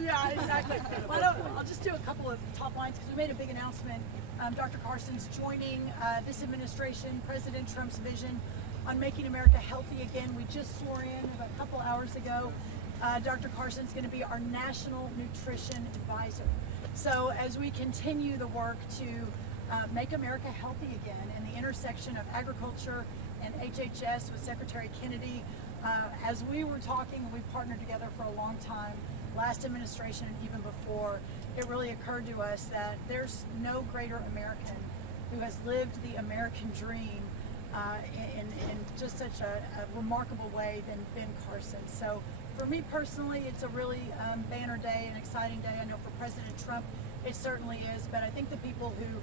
Yeah, exactly. Well, I'll just do a couple of top lines because we made a big announcement. Dr. Carson's joining this administration, President Trump's vision on making America healthy again. We just swore in a couple hours ago. Dr. Carson's going to be our National Nutrition Advisor. So as we continue the work to make America healthy again, and the intersection of agriculture and HHS with Secretary Kennedy, as we were talking, we partnered together for a long time, last administration and even before, it really occurred to us that there's no greater American who has lived the American dream in just such a remarkable way than Ben Carson. So for me personally, it's a really banner day, an exciting day. I know for President Trump, it certainly is, but I think the people who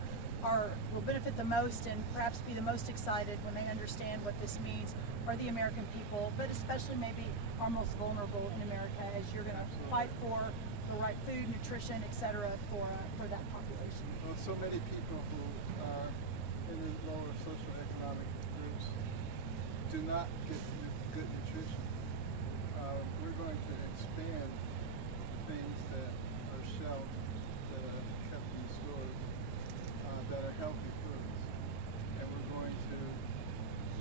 will benefit the most and perhaps be the most excited when they understand what this means are the American people, but especially maybe our most vulnerable in America, as you're going to fight for the right food, nutrition, etc. for that population. Well, so many people who are in the lower socioeconomic groups do not get good nutrition. We're going to expand things that are shelved, that are kept in stores, that are healthy foods. And we're going to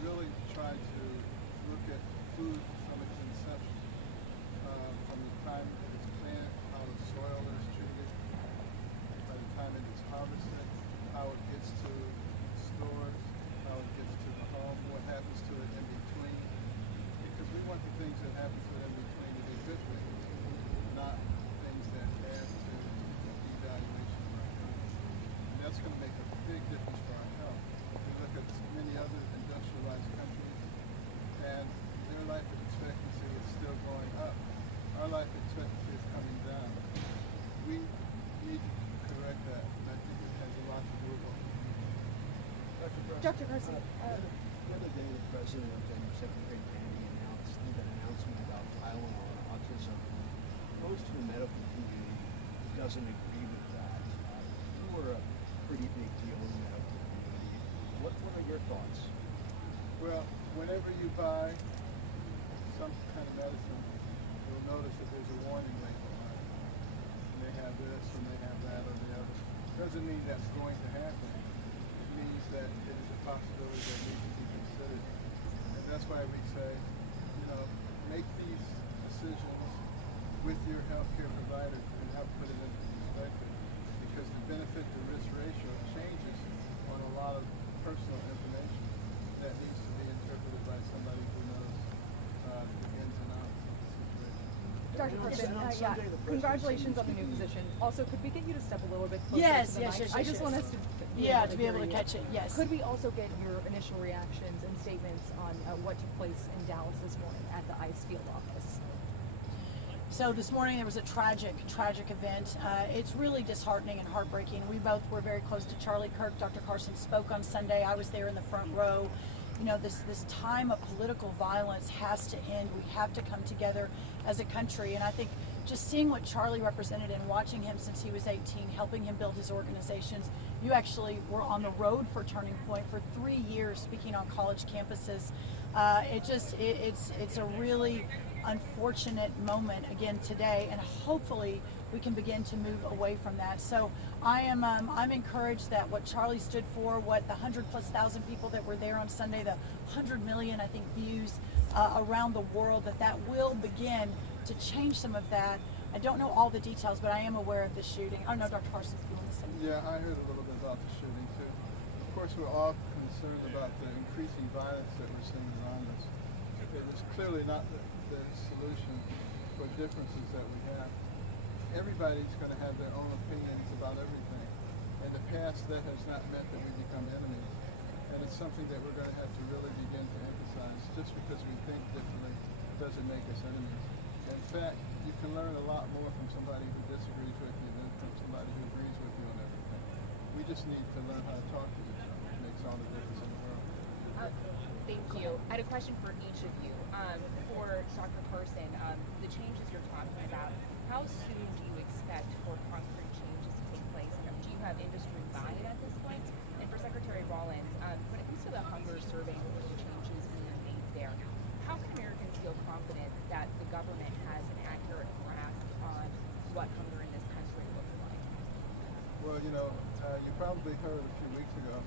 really try to look at food from its inception, from the time that it's planted, how the soil is treated, by the time it is harvested, how it gets to stores, how it gets to the home, what happens to it in between. Because we want the things that happen to it in between to be good things, not things that add to the devaluation of our economy. And that's going to make a big difference for our health. We look at many other industrialized countries, and their life expectancy is still going up. Our life expectancy is coming down. We need to correct that, and I think it has a lot to do with what we do. Dr. Carson. The other day, the President and Secretary Kennedy announced an announcement about Tylenol and autism. Most of the medical community doesn't agree with that. You were a pretty big deal in the medical community. What are your thoughts? Well, whenever you buy some kind of medicine, you'll notice that there's a warning label on it. And they have this, and they have that, or the other. Doesn't mean that's going to happen. It means that it is a possibility that needs to be considered. And that's why we say, make these decisions with your healthcare provider and help put it into perspective. Because the benefit to risk ratio changes on a lot of personal information that needs to be interpreted by somebody who knows the ins and outs of the situation. Dr. Carson, congratulations on the new position. Also, could we get you to step a little bit closer Yes, to the yes, mic? yes, I yes, just yes. want us to To be able to catch it, yes. Could we also get your initial reactions and statements on what took place in Dallas this morning at the ICE field office? So this morning there was a tragic event. It's really disheartening and heartbreaking. We both were very close to Charlie Kirk. Dr. Carson spoke on Sunday. I was there in the front row. This time of political violence has to end. We have to come together as a country. And I think just seeing what Charlie represented and watching him since he was 18, helping him build his organizations. You actually were on the road for Turning Point for 3 years, speaking on college campuses. It's a really unfortunate moment again today, and hopefully we can begin to move away from that. So I'm encouraged that what Charlie stood for, what the 100,000+ people that were there on Sunday, the 100 million I think views around the world, that will begin to change some of that. I don't know all the details, but I am aware of the shooting. I know Dr. Carson's feeling the same. Yeah, I heard a little bit about the shooting too. Of course, we're all concerned about the increasing violence that we're seeing around us. It is clearly not the solution for differences that we have. Everybody's going to have their own opinions about everything. In the past, that has not meant that we become enemies. And it's something that we're going to have to really begin to emphasize. Just because we think differently doesn't make us enemies. In fact, you can learn a lot more from somebody who disagrees with you than from somebody who agrees with you on everything. We just need to learn how to talk to each other. It makes all the difference in the world. Thank you. I had a question for each of you. For Dr. Carson, the changes you're talking about, how soon do you expect for concrete changes to take place? And do you have industry buy-in at this point? And for Secretary Rolins, when it comes to the hunger survey and the changes being made there, how can Americans feel confident that the government has an accurate grasp on what you probably heard a few weeks ago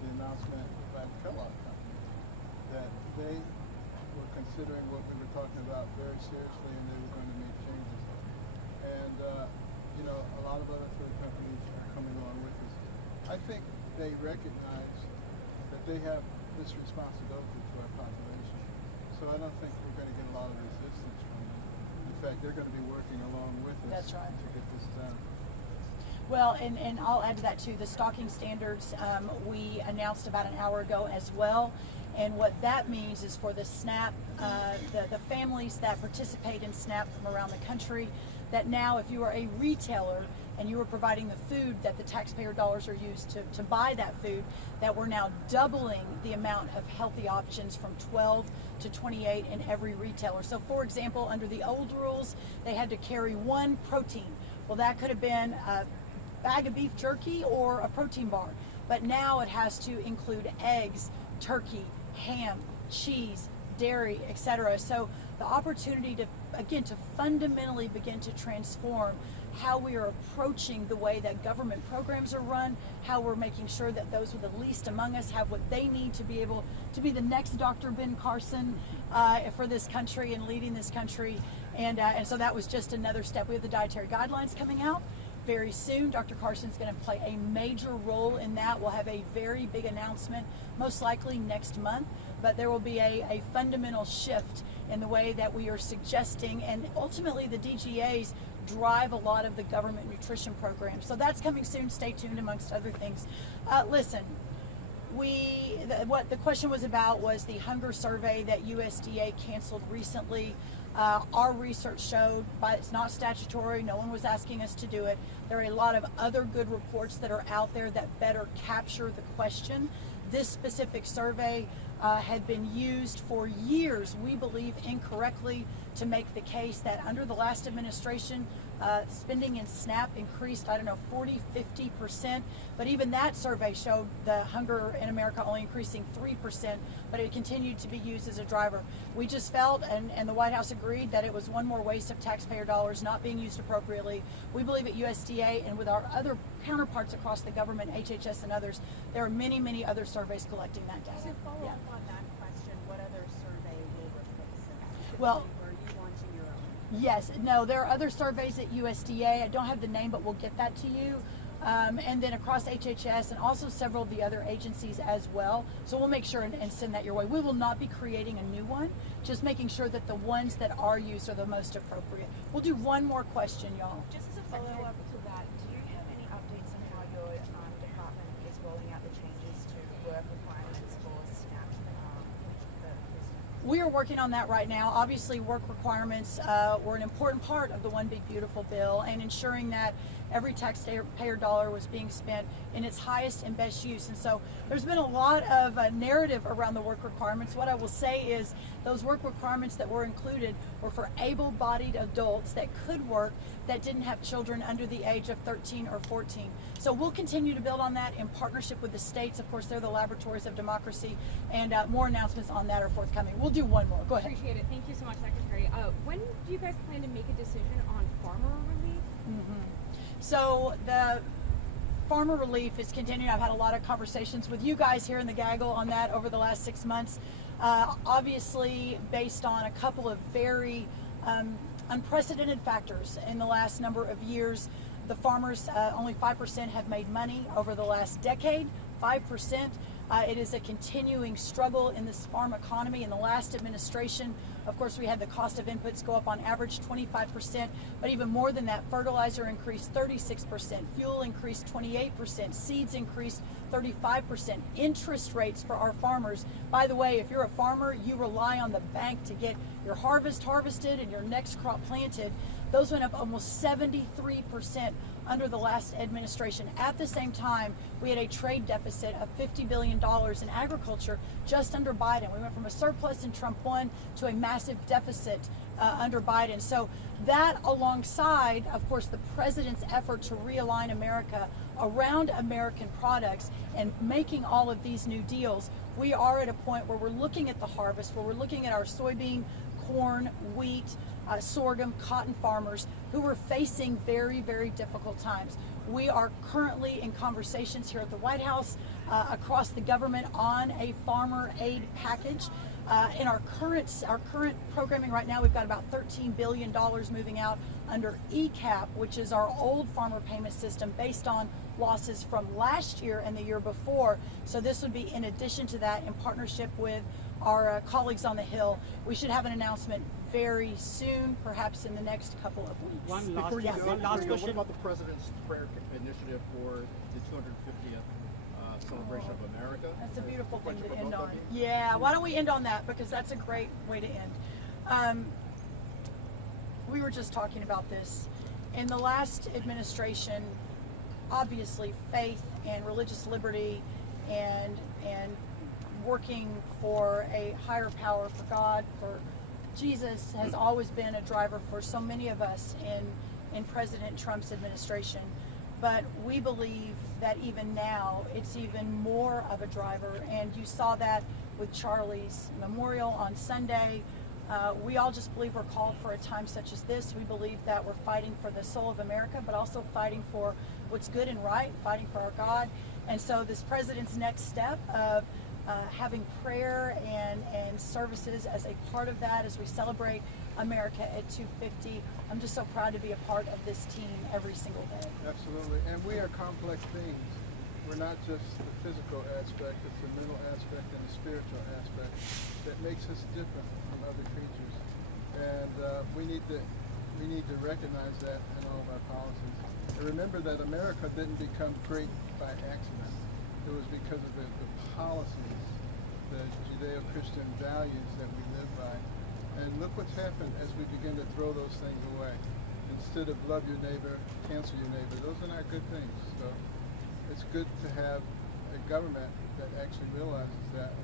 the announcement by the Kellogg Company that they were considering what we were talking about very seriously, and they were going to make changes. And a lot of other food companies are coming along with us. I think they recognize that they have this responsibility to our population. So I don't think we're going to get a lot of resistance from them. In fact, they're going to be working along with us That's right. to get this done. Well, and I'll add to that too, the stocking standards we announced about an hour ago as well. And what that means is for the SNAP, the families that participate in SNAP from around the country, that now if you are a retailer and you are providing the food that the taxpayer dollars are used to buy that food, that we're now doubling the amount of healthy options from 12 to 28 in every retailer. So for example, under the old rules, they had to carry one protein. Well, that could have been a bag of beef jerky or a protein bar. But now it has to include eggs, turkey, ham, cheese, dairy, etc. So the opportunity to, again, to fundamentally begin to transform how we are approaching the way that government programs are run, how we're making sure that those with the least among us have what they need to be able to be the next Dr. Ben Carson for this country and leading this country. And so that was just another step. We have the dietary guidelines coming out very soon. Dr. Carson's going to play a major role in that. We'll have a very big announcement, most likely next month, but there will be a fundamental shift in the way that we are suggesting, and ultimately the DGAs drive a lot of the government nutrition programs. So that's coming soon. Stay tuned, amongst other things. Listen, what the question was about was the hunger survey that USDA canceled recently. Our research showed, but it's not statutory, no one was asking us to do it. There are a lot of other good reports that are out there that better capture the question. This specific survey had been used for years, we believe incorrectly, to make the case that under the last administration, spending in SNAP increased, 40–50%, but even that survey showed the hunger in America only increasing 3%, but it continued to be used as a driver. We just felt, and the White House agreed, that it was one more waste of taxpayer dollars not being used appropriately. We believe at USDA and with our other counterparts across the government, HHS and others, there are many, many other surveys collecting that data. To follow up on that question, what other survey will replace it? Well, Or are you launching your own? yes, no, there are other surveys at USDA. I don't have the name, but we'll get that to you. And then across HHS and also several of the other agencies as well. So we'll make sure and send that your way. We will not be creating a new one, just making sure that the ones that are used are the most appropriate. We'll do one more question, y'all. Just as a follow-up to that, do you have any updates on how your department is rolling out the changes to work requirements for SNAP? We are working on that right now. Obviously, work requirements were an important part of the One Big Beautiful bill, and ensuring that every taxpayer dollar was being spent in its highest and best use. And so there's been a lot of narrative around the work requirements. What I will say is those work requirements that were included were for able-bodied adults that could work, that didn't have children under the age of 13 or 14. So we'll continue to build on that in partnership with the states. Of course, they're the laboratories of democracy, and more announcements on that are forthcoming. We'll do one more. Go ahead. Appreciate it. Thank you so much, Secretary. When do you guys plan to make a decision on farmer relief? So the farmer relief is continuing. I've had a lot of conversations with you guys here in the GAGGLE on that over the last 6 months. Obviously, based on a couple of very unprecedented factors in the last number of years, the farmers, only 5% have made money over the last decade. 5%. It is a continuing struggle in this farm economy. In the last administration, of course, we had the cost of inputs go up on average 25%, but even more than that, fertilizer increased 36%, fuel increased 28%, seeds increased 35%. Interest rates for our farmers, by the way, if you're a farmer, you rely on the bank to get your harvest harvested and your next crop planted. Those went up almost 73% under the last administration. At the same time, we had a trade deficit of $50 billion in agriculture just under Biden. We went from a surplus in Trump 1 to a massive deficit under Biden. So that, alongside, of course, the president's effort to realign America around American products and making all of these new deals, we are at a point where we're looking at the harvest, where we're looking at our soybean, corn, wheat, sorghum, cotton farmers who were facing very, very difficult times. We are currently in conversations here at the White House, across the government, on a farmer aid package. In our current programming right now, we've got about $13 billion moving out under ECAP, which is our old farmer payment system based on losses from last year and the year before. So this would be in addition to that, in partnership with our colleagues on the Hill. We should have an announcement very soon, perhaps in the next couple of weeks. One last, Before you go, one last what question. about the President's Prayer Initiative for the 250th celebration of America? That's a beautiful thing Question to for end both on. of you? Yeah, why don't we end on that, because that's a great way to end. We were just talking about this. In the last administration, obviously faith and religious liberty and working for a higher power, for God, for Jesus, has always been a driver for so many of us in President Trump's administration. But we believe that even now, it's even more of a driver, and you saw that with Charlie's memorial on Sunday. We all just believe we're called for a time such as this. We believe that we're fighting for the soul of America, but also fighting for what's good and right, fighting for our God. And so this president's next step of having prayer and services as a part of that as we celebrate America at 250. I'm just so proud to be a part of this team every single day. Absolutely. And we are complex beings. We're not just the physical aspect, it's the mental aspect and the spiritual aspect that makes us different from other creatures. And we need to recognize that in all of our policies. And remember that America didn't become great by accident. It was because of the policies, the Judeo-Christian values that we live by. And look what's happened as we begin to throw those things away. Instead of love your neighbor, cancel your neighbor. Those are not good things. So it's good to have a government that actually realizes that.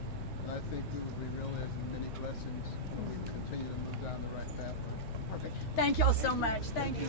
And I think we will be realizing many blessings when we continue to move down the right pathway. Perfect. Thank y'all so much. Thank you.